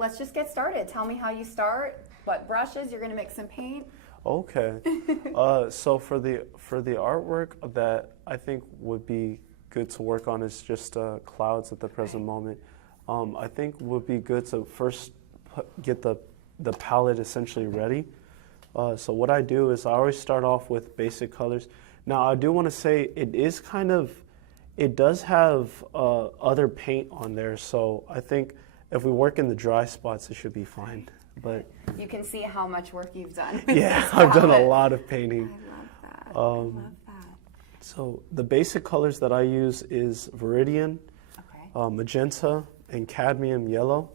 Let's just get started. Tell me how you start, what brushes, you're gonna mix some paint. Okay. So for the artwork that I think would be good to work on is just clouds at the present moment. I think would be good to first get the palette essentially ready. So what I do is I always start off with basic colors. Now I do want to say it does have other paint on there, so I think if we work in the dry spots, it should be fine. But you can see how much work you've done. Yeah, I've done a lot of painting. I love that. So the basic colors that I use is Viridian, magenta, and cadmium yellow.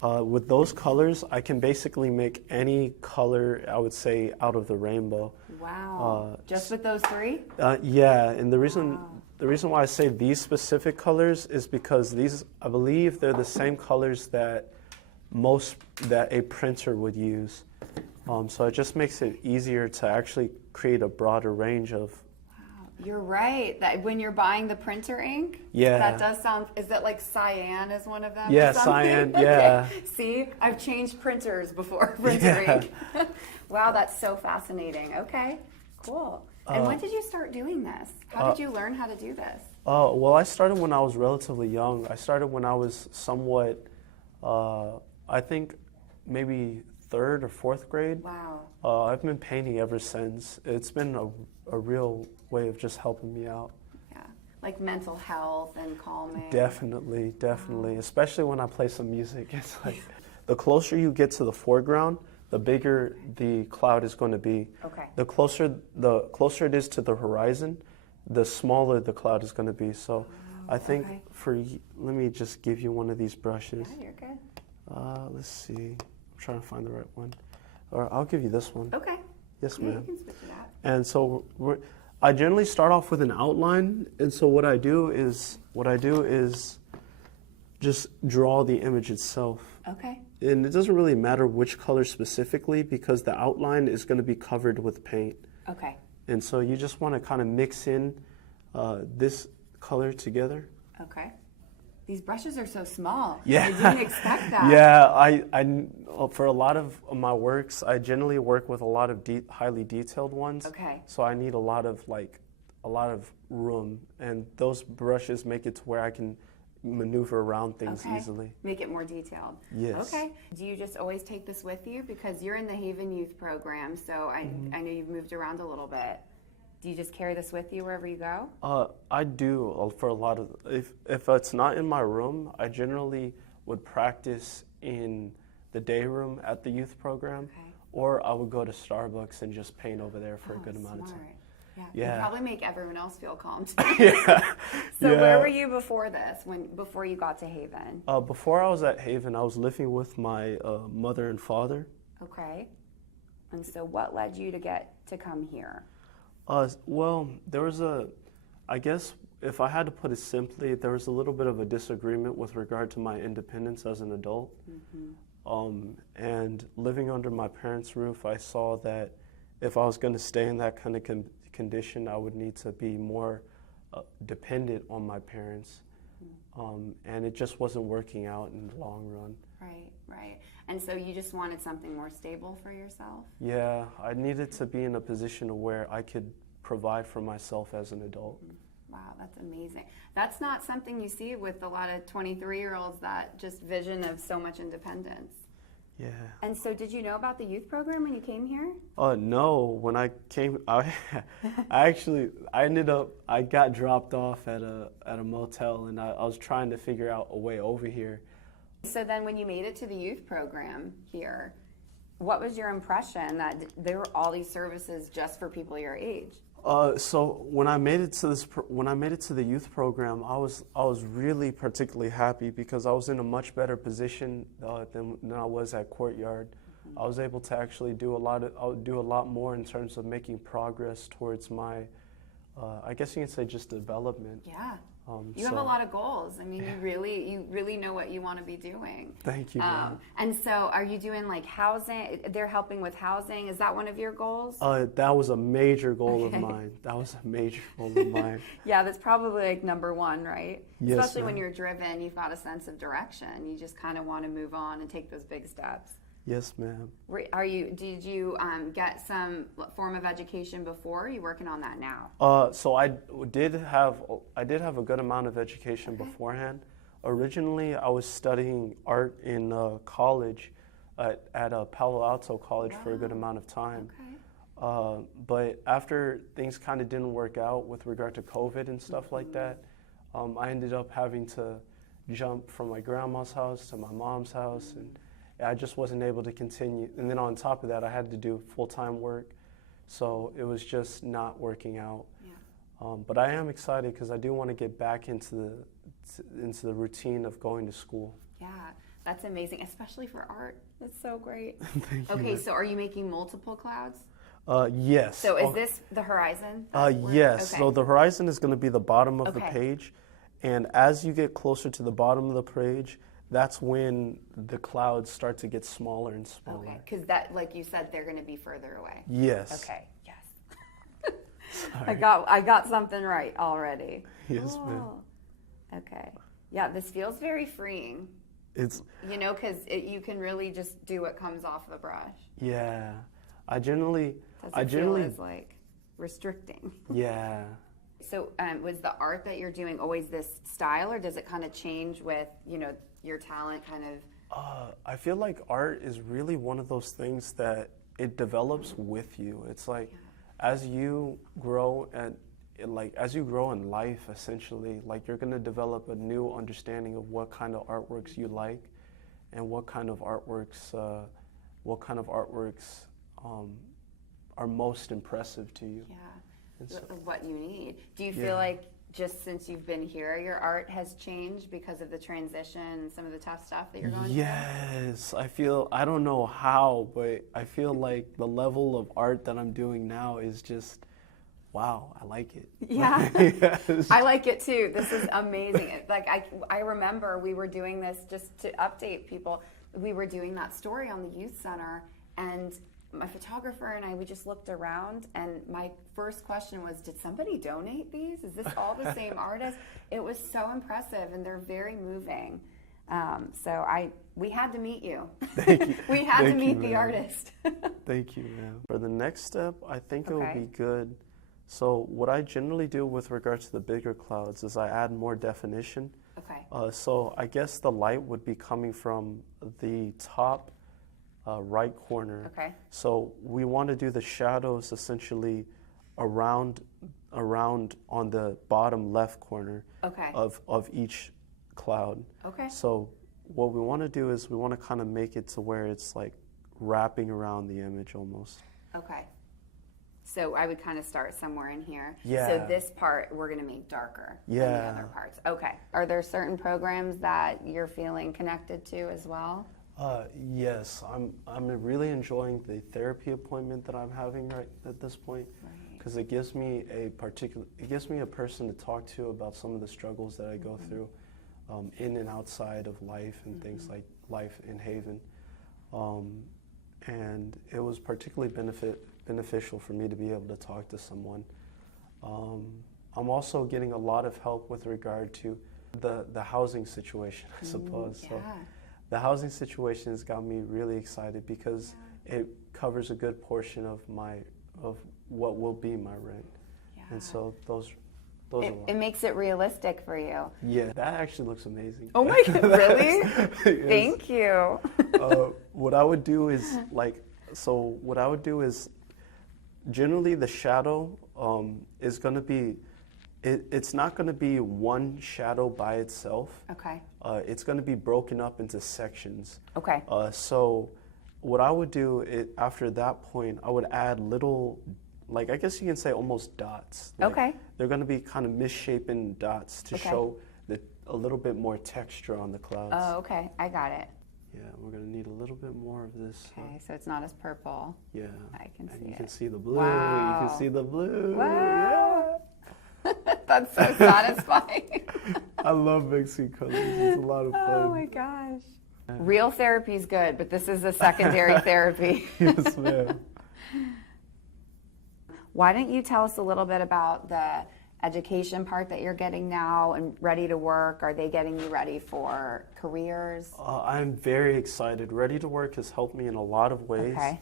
With those colors, I can basically make any color, I would say, out of the rainbow. Wow. Just with those three? Yeah, and the reason why I say these specific colors is because these, I believe they're the same colors that a printer would use. So it just makes it easier to actually create a broader range of. Wow, you're right. That when you're buying the printer ink, yeah, that does sound. Is that like cyan is one of them? Yeah, cyan. Yeah. Okay. See, I've changed printers before. Printer ink. Wow, that's so fascinating. Okay, cool. And when did you start doing this? How did you learn how to do this? Well, I started when I was relatively young. I started when I was somewhat. I think maybe 3rd or 4th grade. Wow. I've been painting ever since. It's been a real way of just helping me out. Yeah, like mental health and calming. Definitely. Wow. Especially when I play some music. It's like the closer you get to the foreground, the bigger the cloud is going to be. Okay. The closer it is to the horizon, the smaller the cloud is going to be. So I think let me just give you one of these brushes. Yeah, you're good. Let's see. I'm trying to find the right one. Or I'll give you this one. Okay. Yes, yeah, ma'am. you can switch it out. And so I generally start off with an outline, and so what I do is just draw the image itself. Okay. And it doesn't really matter which color specifically because the outline is going to be covered with paint. Okay. And so you just want to kind of mix in this color together. Okay. These brushes are so small. Yeah. I didn't expect that. Yeah, I for a lot of my works, I generally work with a lot of highly detailed ones. Okay. So I need a lot of room, and those brushes make it to where I can maneuver around things easily. Make it more detailed. Yes. Okay. Do you just always take this with you? Because you're in the Haven Youth Program, so I know you've moved around a little bit. Do you just carry this with you wherever you go? I do for a lot of, if it's not in my room, I generally would practice in the day room at the youth program, or I would go to Starbucks and just paint over there for a good amount of time. Yeah. You probably make everyone else feel calm too. Yeah. So where were you before this, before you got to Haven? Before I was at Haven, I was living with my mother and father. Okay. And so what led you to come here? Well, there was I guess if I had to put it simply, there was a little bit of a disagreement with regard to my independence as an adult. And living under my parents' roof, I saw that if I was going to stay in that kind of condition, I would need to be more dependent on my parents. And it just wasn't working out in the long run. Right. And so you just wanted something more stable for yourself? Yeah, I needed to be in a position where I could provide for myself as an adult. Wow, that's amazing. That's not something you see with a lot of 23-year-olds, that just vision of so much independence. Yeah. And so did you know about the youth program when you came here? No, when I came, I got dropped off at a motel, and I was trying to figure out a way over here. So then when you made it to the youth program here, what was your impression that there were all these services just for people your age? So when I made it to the youth program, I was really particularly happy because I was in a much better position than I was at Courtyard. I was able to actually do a lot more in terms of making progress towards my, I guess you can say, just development. Yeah. You have a lot of goals. I mean, you really know what you want to be doing. Thank you, ma'am. And so are you doing like housing? They're helping with housing. Is that one of your goals? That was a major goal of mine. That was a major goal of mine. Yeah, that's probably like number one, right? Yes, Especially when ma'am. you're driven, you've got a sense of direction. You just kind of want to move on and take those big steps. Yes, ma'am. Did you get some form of education before? Or are you working on that now? So I did have a good amount of education beforehand. Originally, I was studying art in college at Palo Alto College for a good amount of time. Okay. But after things kind of didn't work out with regard to COVID and stuff like that, I ended up having to jump from my grandma's house to my mom's house, and I just wasn't able to continue. And then on top of that, I had to do full-time work, so it was just not working out. Yeah. But I am excited because I do want to get back into the routine of going to school. Yeah, that's amazing, especially for art. That's so great. Thank you. Okay, so are you making multiple clouds? Yes. So is this the horizon? Yes. Okay. So the horizon is going to be the bottom of the Okay. page, and as you get closer to the bottom of the page, that's when the clouds start to get smaller and smaller. Okay, because that, like you said, they're going to be further away. Yes. Okay. Yes. Sorry. I got something right already. Yes, ma'am. Cool. Okay. Yeah, this feels very freeing. It's Because you can really just do what comes off the brush. yeah. I generally Feel as like restricting. yeah. So was the art that you're doing always this style, or does it kind of change with your talent kind of? I feel like art is really one of those things that it develops with you. It's like as you grow as you grow in life, essentially, like you're gonna develop a new understanding of what kind of artworks you like, and what kind of artworks are most impressive to you. Yeah. And so- What you need. Do you feel like just since you've been here, your art has changed because of the transition and some of the tough stuff that you're going through? Yes, I don't know how, but I feel like the level of art that I'm doing now is just, wow, I like it. Yeah. Yes. I like it too. This is amazing. Like I remember we were doing this just to update people. We were doing that story on the youth center, and my photographer and we just looked around, and my first question was, did somebody donate these? Is this all the same artist? It was so impressive, and they're very moving. So we had to meet you. Thank you. We had to Thank you, meet the ma'am. artist. Thank you, ma'am. For the next step, I think it would Okay. be good. So what I generally do with regards to the bigger clouds is I add more definition. Okay. So I guess the light would be coming from the top right corner. Okay. So we want to do the shadows essentially around on the bottom left corner Okay. of each cloud. Okay. So what we want to do is we want to kind of make it to where it's like wrapping around the image almost. Okay. So I would kind of start somewhere in here. Yeah. So this part we're going to make darker than the Yeah. other parts. Okay. Are there certain programs that you're feeling connected to as well? Yes, I'm really enjoying the therapy appointment that I'm having right at this point, because it gives me a person to talk to about some of the struggles that I go through in and outside of life and things like life in Haven, and it was particularly beneficial for me to be able to talk to someone. I'm also getting a lot of help with regard to the housing situation, I suppose. Yeah. So the housing situation has got me really excited because it covers a good portion of what will be my rent. Yeah. And so those are It makes it realistic for you. yeah, that actually looks amazing. Oh my God, really? Yes. Thank you. What I would do is generally the shadow is going to be, it's not going to be one shadow by itself. Okay. It's going to be broken up into sections. Okay. So what I would do after that point, I would add little, like I guess you can say almost dots. Like Okay. They're going to be kind of misshapen dots to Okay. show a little bit more texture on the clouds. Oh, okay. I got it. Yeah, we're going to need a little bit more of this. Okay, so it's not as purple. Yeah. I can And see you it. can see the blue. Wow. You can see the blue. Wow. That's so satisfying. I love mixing colors. It's a lot of fun. Oh my gosh. Real therapy is good, but this is a secondary therapy. Yes, ma'am. Why don't you tell us a little bit about the education part that you're getting now and ready to work? Are they getting you ready for careers? I'm very excited. Ready to Work has helped me in a lot of ways. Okay.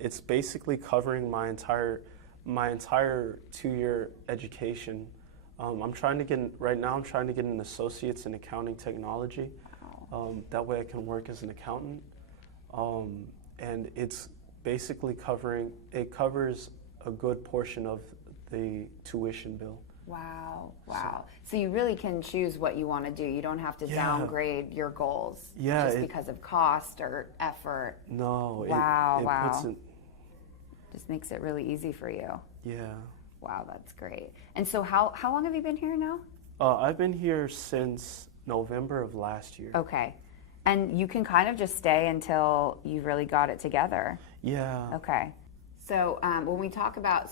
It's basically covering my entire 2-year education. I'm trying to get an associate's in accounting technology. That way I can work as an accountant. And it's basically covers a good portion of the tuition bill. Wow. So you really can choose what you want to do. You don't have to downgrade your goals just because of cost or effort. No. Wow. Just makes it really easy for you. Yeah. Wow, that's great. And so how long have you been here now? I've been here since November of last year. Okay. And you can kind of just stay until you really got it together. Yeah. Okay. So when we talk about,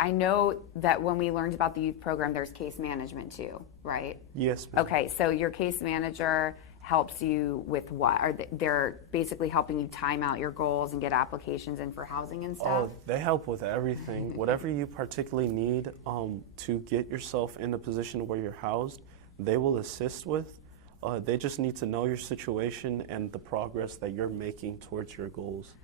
I know that when we learned about the youth program, there's case management too, right? Yes, ma'am. Okay, so your case manager helps you with what? They're basically helping you time out your goals and get applications in for housing and stuff? Oh, they help with everything. Whatever you particularly need to get yourself in a position where you're housed, they will assist with. They just need to know your situation and the progress that you're making towards your goals.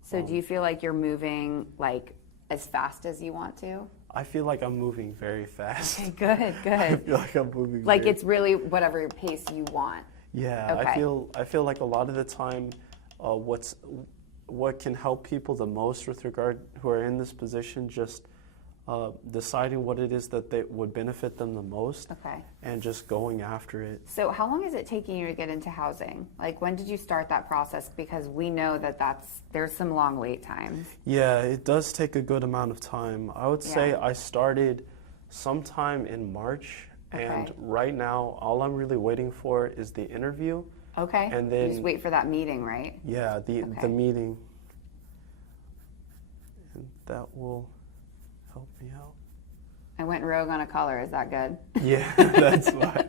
So do you feel like you're moving like as fast as you want to? I feel like I'm moving very fast. Okay, good. I feel like I'm moving like it's really whatever pace you want. Yeah, okay. I feel like a lot of the time what can help people the most with regard who are in this position, just deciding what it is that they would benefit them the most, okay, and just going after it. So how long is it taking you to get into housing? Like when did you start that process? Because we know that there's some long wait times. Yeah, it does take a good amount of time. I would say I started sometime in March, and right now all I'm really waiting for is the interview. Okay. And then you just wait for that meeting, right? Yeah, the meeting. And that will help me out. I went rogue on a color. Is that good? Yeah, that's fine.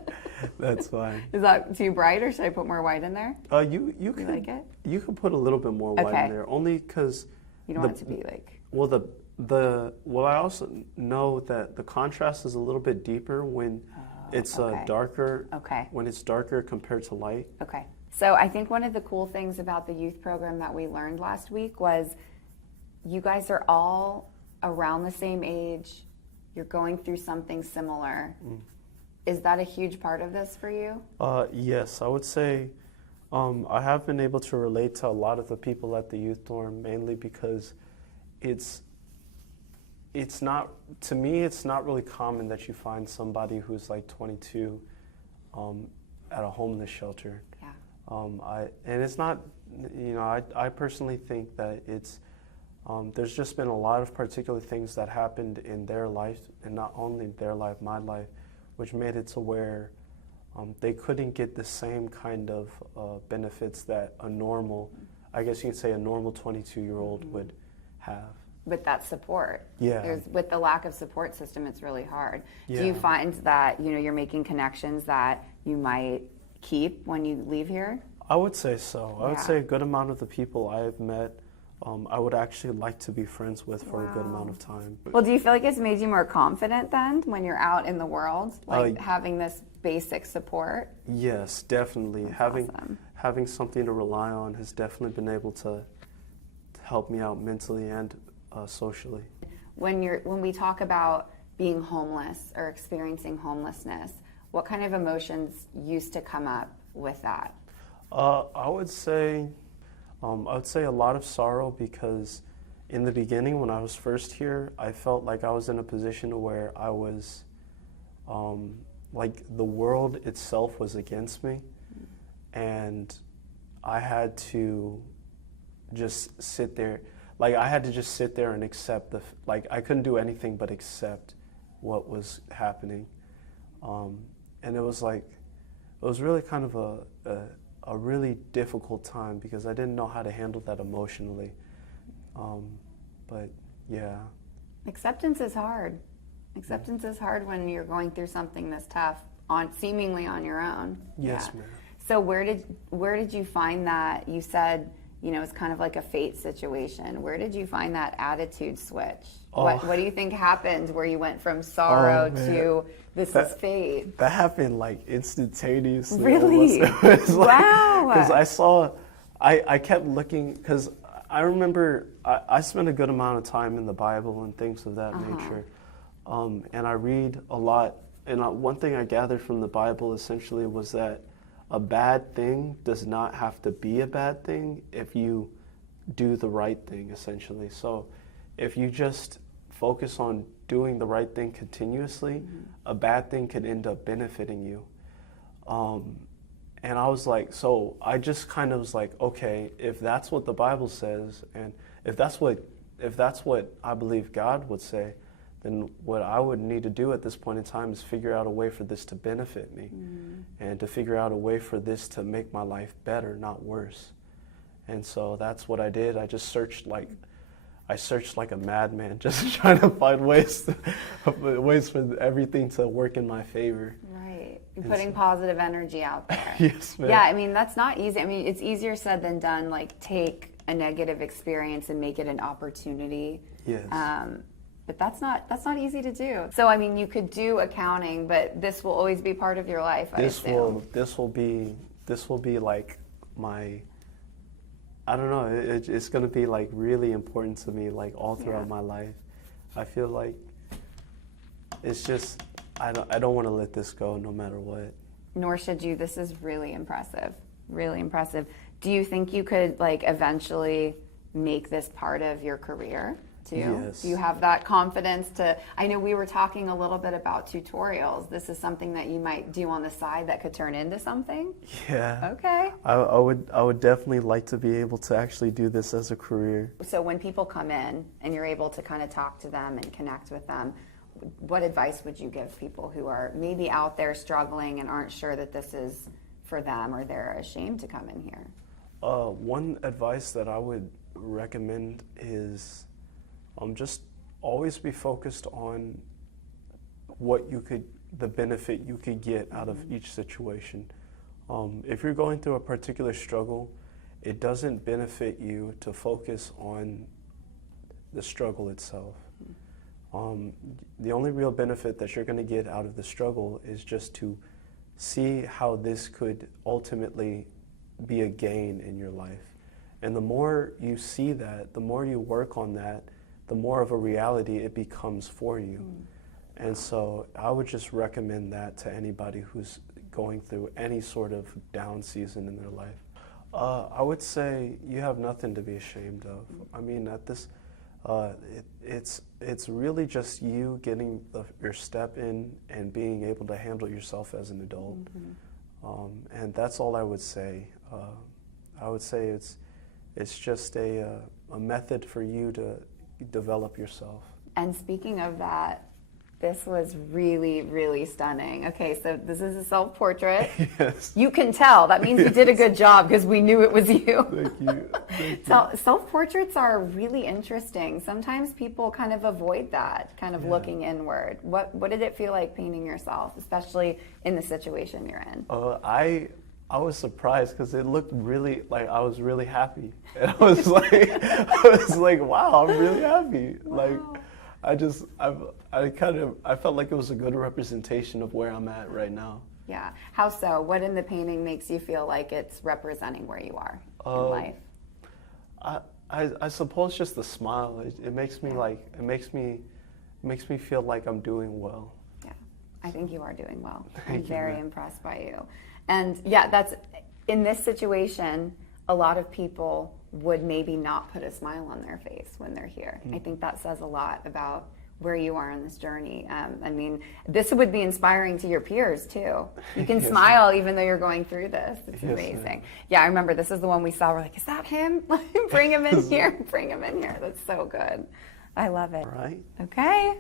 That's fine. Is that too bright, or should I put more white in there? You can like it? You can put a little bit more white in there, only because you don't want it to be like. Well, I also know that the contrast is a little bit deeper when it's darker. Okay. When it's darker compared to light. Okay. So I think one of the cool things about the youth program that we learned last week was you guys are all around the same age. You're going through something similar. Is that a huge part of this for you? Yes, I would say I have been able to relate to a lot of the people at the youth dorm, mainly because it's not, to me, it's not really common that you find somebody who's like 22 at a homeless shelter. Yeah. And it's not, I personally think that it's, there's just been a lot of particular things that happened in their life, and not only their life, my life, which made it to where they couldn't get the same kind of benefits that a normal, I guess you could say a normal 22-year-old would have. With that support. Yeah. With the lack of support system, it's really hard. Yeah. Do you find that, you're making connections that you might keep when you leave here? I would say so. I would say a good amount of the people I have met, I would actually like to be friends with for a good amount of time. Well, do you feel like it's made you more confident then when you're out in the world, having this basic support? Yes, definitely. That's Having something to rely on has definitely been able to help me out mentally and socially. When we talk about being homeless or experiencing homelessness, what kind of emotions used to come up with that? I would say a lot of sorrow, because in the beginning when I was first here, I felt like I was in a position where I was, like the world itself was against me, and I had to just sit there. Like I had to just sit there and accept I couldn't do anything but accept what was happening. And it was really kind of a really difficult time, because I didn't know how to handle that emotionally. But yeah. Acceptance is hard. Acceptance is hard when you're going through something that's tough. seemingly on your own. Yes, Yeah. ma'am. So where did you find that? You said, it's kind of like a fate situation. Where did you find that attitude switch? What do you think happened where you went from sorrow to this is fate? That happened like instantaneously. Really? Wow. Because I kept looking, because I remember I spent a good amount of time in the Bible and things of that nature. And I read a lot. And one thing I gathered from the Bible essentially was that a bad thing does not have to be a bad thing if you do the right thing, essentially. So if you just focus on doing the right thing continuously, a bad thing could end up benefiting you. And I was like, so I just kind of was like, okay, if that's what the Bible says, and if that's what I believe God would say, then what I would need to do at this point in time is figure out a way for this to benefit me, and to figure out a way for this to make my life better, not worse. And so that's what I did. I just searched like a madman, just trying to find ways for everything to work in my favor. Right. You're putting positive energy out there. Yes, ma'am. Yeah, I mean, that's not easy. I mean, it's easier said than done, like take a negative experience and make it an opportunity. Yes. But that's not easy to do. So I mean, you could do accounting, but this will always be part of your life. This will be like my, I don't know, it's going to be like really important to me, like all throughout my life. I feel like it's just, I don't want to let this go no matter what. Nor should you. This is really impressive. Really impressive. Do you think you could like eventually make this part of your career too? Yes. Do you have that confidence to, I know we were talking a little bit about tutorials. This is something that you might do on the side that could turn into something? Yeah. Okay. I would definitely like to be able to actually do this as a career. So when people come in and you're able to kind of talk to them and connect with them, what advice would you give people who are maybe out there struggling and aren't sure that this is for them, or they're ashamed to come in here? One advice that I would recommend is just always be focused on the benefit you could get out of each situation. If you're going through a particular struggle, it doesn't benefit you to focus on the struggle itself. The only real benefit that you're going to get out of the struggle is just to see how this could ultimately be a gain in your life. And the more you see that, the more you work on that, the more of a reality it becomes for you. And so I would just recommend that to anybody who's going through any sort of down season in their life. I would say you have nothing to be ashamed of. I mean, at this, it's really just you getting your step in and being able to handle yourself as an adult. And that's all I would say. I would say it's just a method for you to develop yourself. And speaking of that, this was really, really stunning. Okay, so this is a self-portrait. Yes. You can tell. That means you did a good job because we knew it was you. Thank you. Thank So self-portraits are really interesting. Sometimes people kind of avoid that, kind of looking inward. What did it feel like painting yourself, especially in the situation you're in? I was surprised because it looked really like I was really happy, and I was like, wow, I'm really happy. Wow. Like, I felt like it was a good representation of where I'm at right now. Yeah. How so? What in the painting makes you feel like it's representing where you are in life? I suppose just the smile. It makes me makes me feel like I'm doing well. Yeah, I think you are doing well. Thank I'm you, very ma'am. impressed by you. And yeah, that's in this situation, a lot of people would maybe not put a smile on their face when they're here. I think that says a lot about where you are in this journey. I mean, this would be inspiring to your peers too. You can smile even though you're going through this. It's amazing. Ma'am. Yeah, I remember this is the one we saw. We're like, is that him? Bring him in here. Bring him in here. That's so good. I love it. All right. Okay.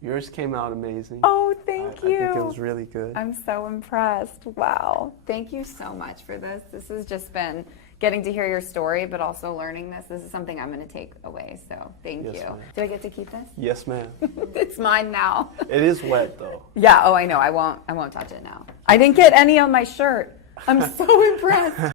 Yours came out amazing. Oh, thank you. I think it was really good. I'm so impressed. Wow. Thank you so much for this. This has just been getting to hear your story, but also learning this. This is something I'm going to take away. So thank Yes, you. ma'am. Do I get to keep this? Yes, ma'am. It's mine now. It is wet though. Yeah. Oh, I know. I won't touch it now. I didn't get any on my shirt. I'm so impressed.